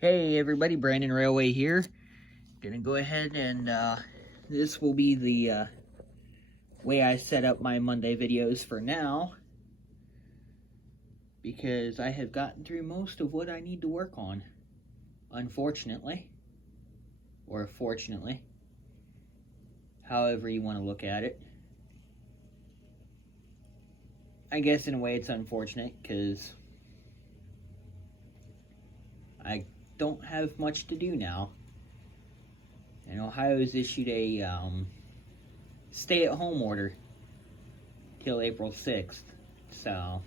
Hey everybody, Brandon Railway here. Gonna go ahead and this will be the way I set up my Monday videos for now, because I have gotten through most of what I need to work on, unfortunately, or fortunately, however you want to look at it. I guess in a way it's unfortunate because I don't have much to do now. And Ohio's issued a stay-at-home order till April 6th. So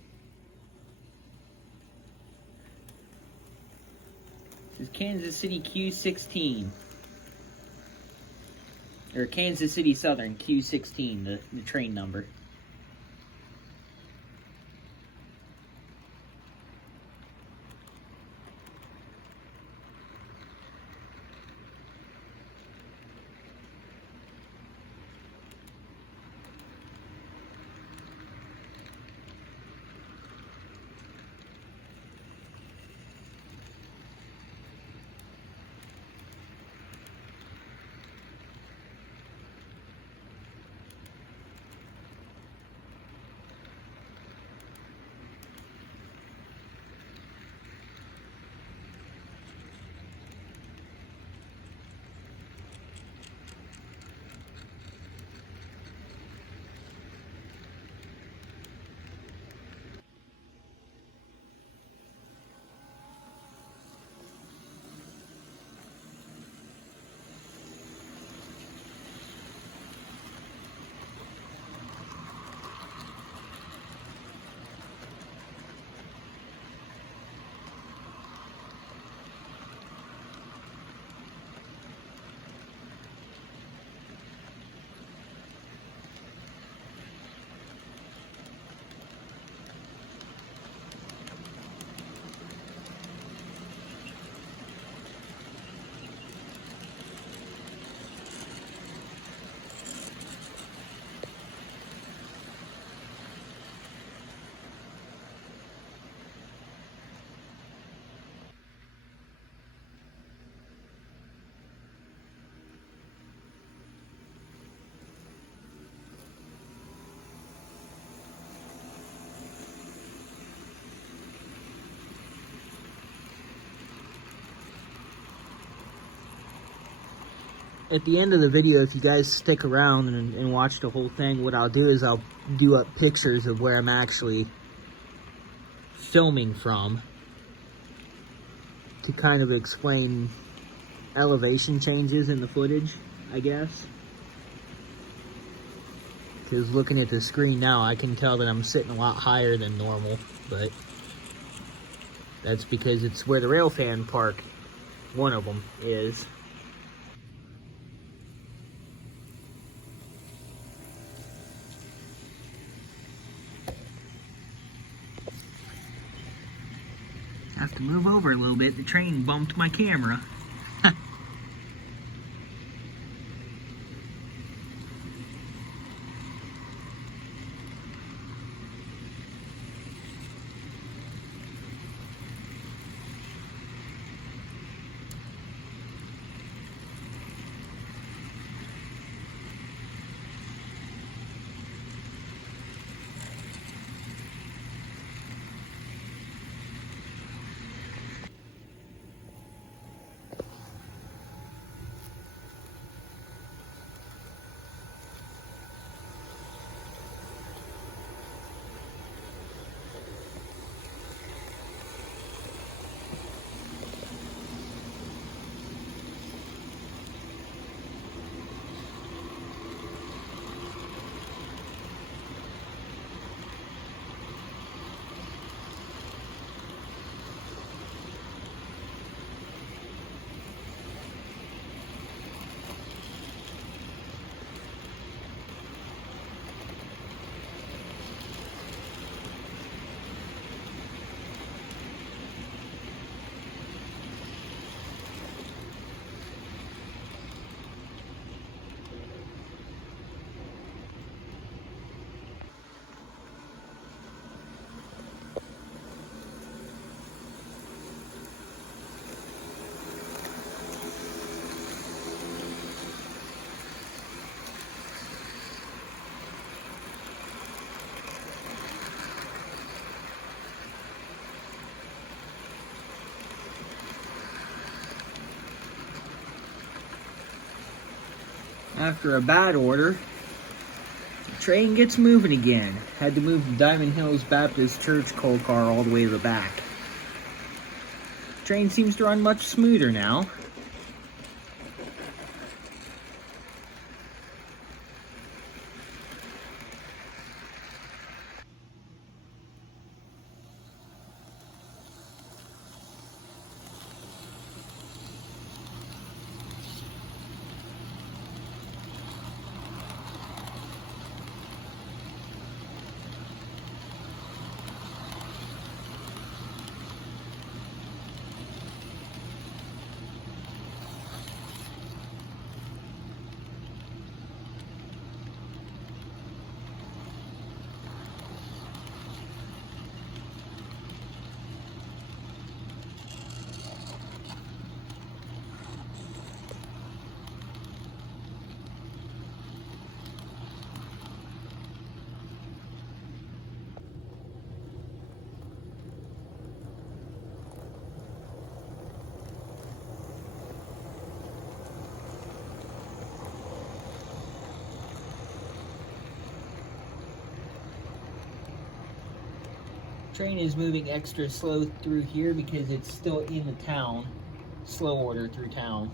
this is Kansas City Q16. Or Kansas City Southern Q16, the train number. At the end of the video, if you guys stick around and watch the whole thing, what I'll do is I'll do up pictures of where I'm actually filming from to kind of explain elevation changes in the footage, I guess. Because looking at the screen now, I can tell that I'm sitting a lot higher than normal, but that's because it's where the rail fan park, one of them, is. Have to move over a little bit. The train bumped my camera. After a bad order, the train gets moving again. Had to move the Diamond Hills Baptist Church coal car all the way to the back. Train seems to run much smoother now. Train is moving extra slow through here because it's still in the town. Slow order through town.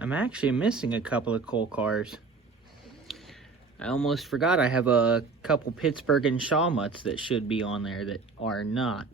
I'm actually missing a couple of coal cars. I almost forgot I have a couple Pittsburgh and Shawmuts that should be on there that are not.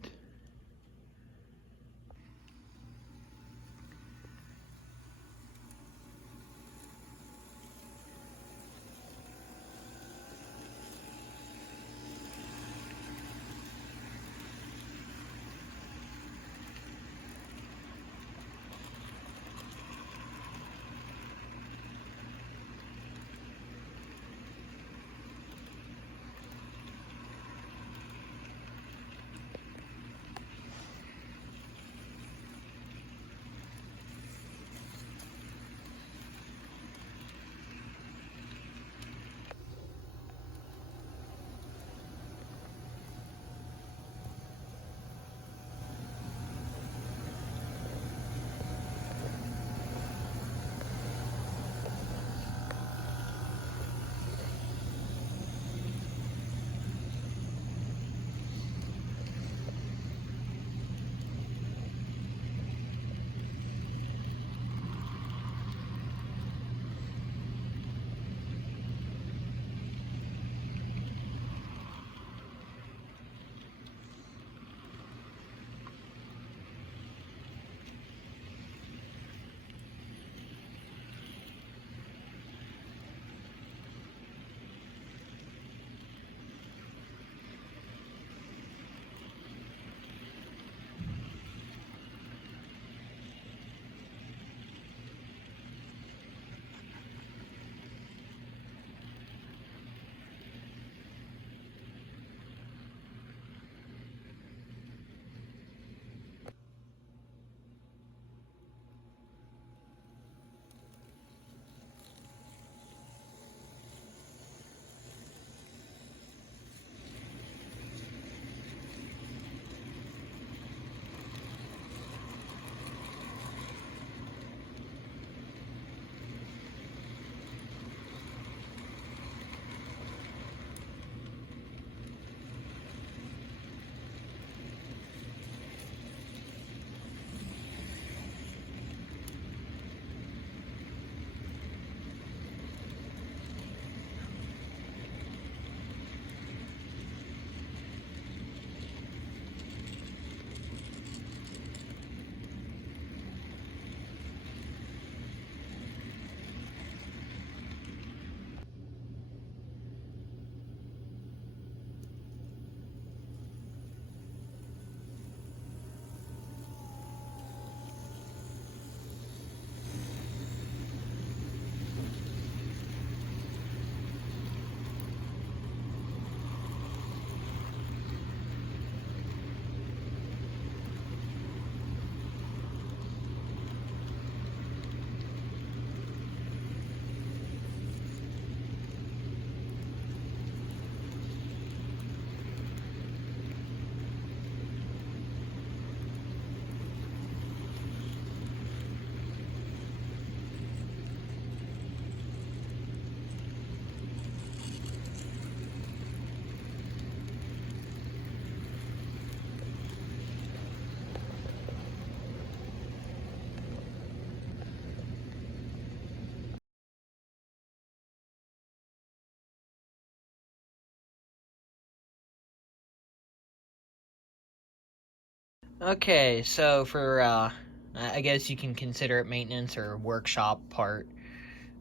Okay, so for, I guess you can consider it maintenance or workshop part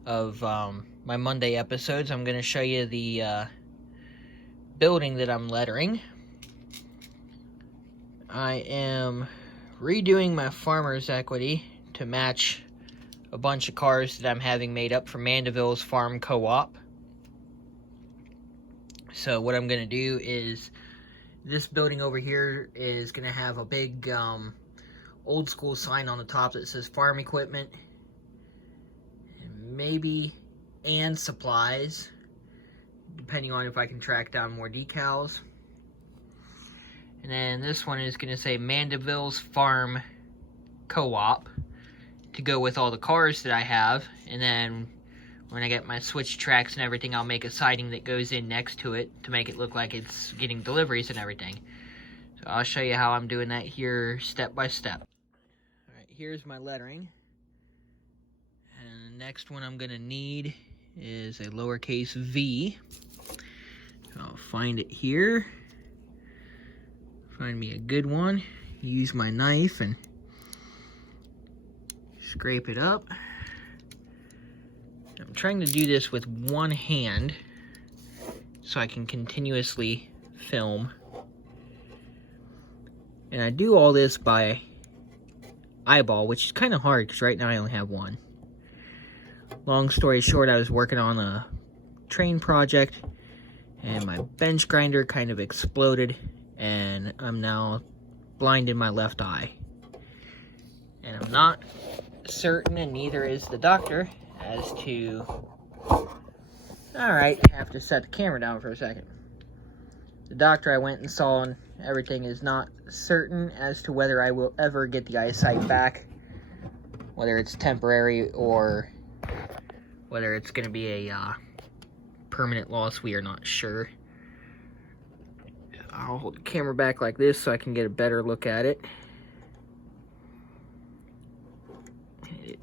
of my Monday episodes, I'm going to show you the building that I'm lettering. I am redoing my farmer's equity to match a bunch of cars that I'm having made up for Mandeville's Farm Co-op. So what I'm going to do is, this building over here is going to have a big old school sign on the top that says farm equipment, and supplies, depending on if I can track down more decals. And then this one is going to say Mandeville's Farm Co-op to go with all the cars that I have. And then when I get my switch tracks and everything, I'll make a siding that goes in next to it to make it look like it's getting deliveries and everything. So I'll show you how I'm doing that here step by step. Alright, here's my lettering. And the next one I'm going to need is a lowercase v. I'll find it here. Find me a good one. Use my knife and scrape it up. I'm trying to do this with one hand so I can continuously film. And I do all this by eyeball, which is kind of hard because right now I only have one. Long story short, I was working on a train project and my bench grinder kind of exploded and I'm now blind in my left eye. And I'm not certain, and neither is the doctor, as to... Alright, have to set the camera down for a second. The doctor I went and saw and everything is not certain as to whether I will ever get the eyesight back. Whether it's temporary or whether it's going to be a permanent loss, we are not sure. I'll hold the camera back like this so I can get a better look at it.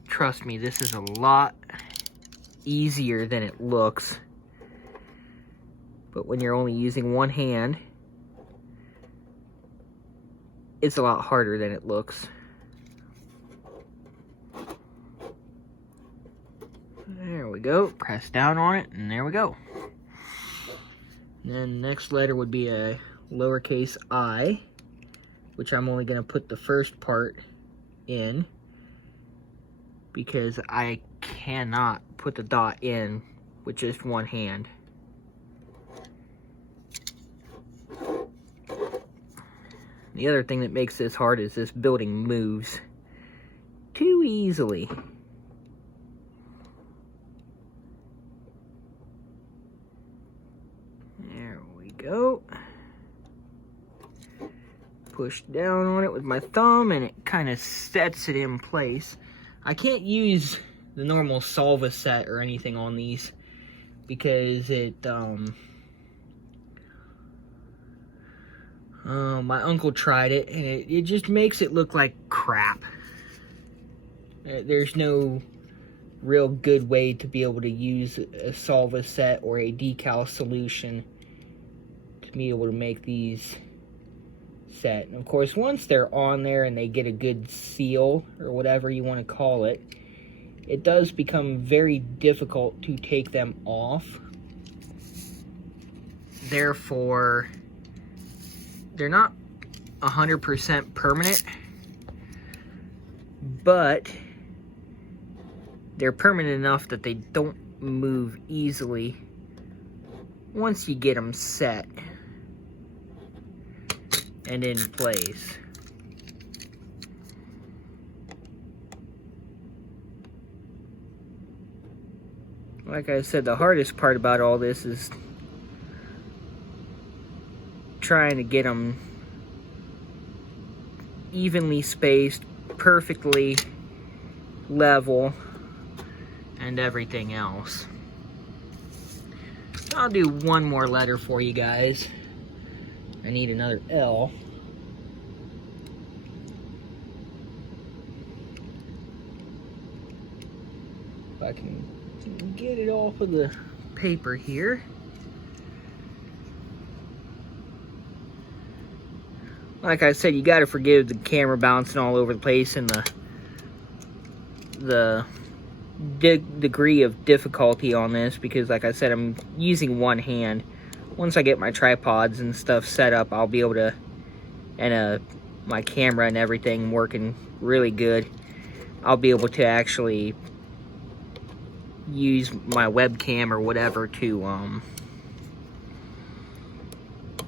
Trust me, this is a lot easier than it looks. But when you're only using one hand, it's a lot harder than it looks. There we go. Press down on it, and there we go. And then the next letter would be a lowercase I, which I'm only going to put the first part in because I cannot put the dot in with just one hand. The other thing that makes this hard is this building moves too easily. There we go. Push down on it with my thumb and it kind of sets it in place. I can't use the normal Solva set or anything on these because it, my uncle tried it and it just makes it look like crap. There's no real good way to be able to use a Solva set or a decal solution to be able to make these set. And of course, once they're on there and they get a good seal or whatever you want to call it, it does become very difficult to take them off. Therefore, they're not 100% permanent, but they're permanent enough that they don't move easily once you get them set and in place. Like I said, the hardest part about all this is trying to get them evenly spaced, perfectly level, and everything else. I'll do one more letter for you guys. I need another L. If I can get it off of the paper here. like I said, you gotta forgive the camera bouncing all over the place and the degree of difficulty on this, because like I said, I'm using one hand. Once I get my tripods and stuff set up, I'll be able to, and my camera and everything working really good, I'll be able to actually use my webcam or whatever to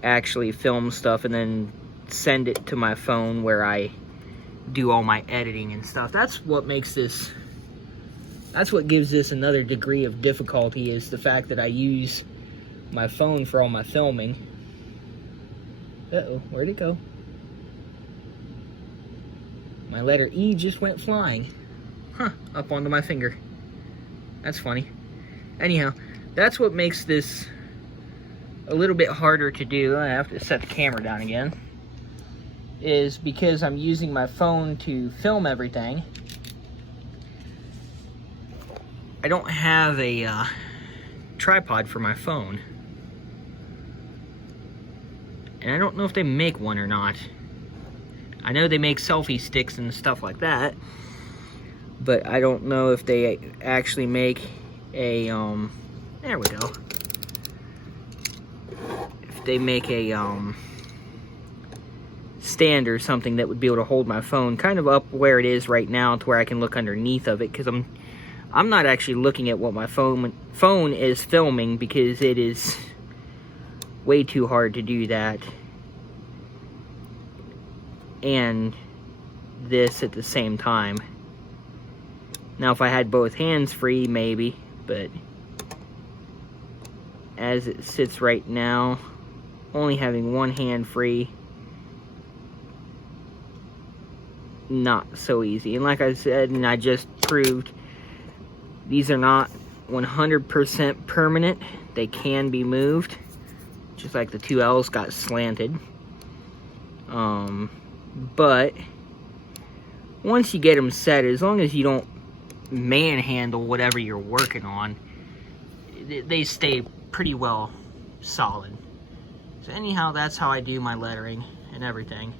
actually film stuff and then send it to my phone where I do all my editing and stuff. That's what makes this, that's what gives this another degree of difficulty, is the fact that I use my phone for all my filming. Uh-oh, where'd it go? My letter E just went flying. Huh, up onto my finger. That's funny. Anyhow, that's what makes this a little bit harder to do. I have to set the camera down again. Is because I'm using my phone to film everything. I don't have a tripod for my phone. And I don't know if they make one or not. I know they make selfie sticks and stuff like that, but I don't know if they actually make a, there we go. If they make a, stand or something that would be able to hold my phone kind of up where it is right now to where I can look underneath of it, because I'm not actually looking at what my phone is filming, because it is way too hard to do that and this at the same time. Now if I had both hands free, maybe, but as it sits right now, only having one hand free, not so easy. And like I said, and I just proved, these are not 100% permanent. They can be moved, just like the two L's got slanted. But once you get them set, as long as you don't manhandle whatever you're working on, they stay pretty well solid. So anyhow, that's how I do my lettering and everything.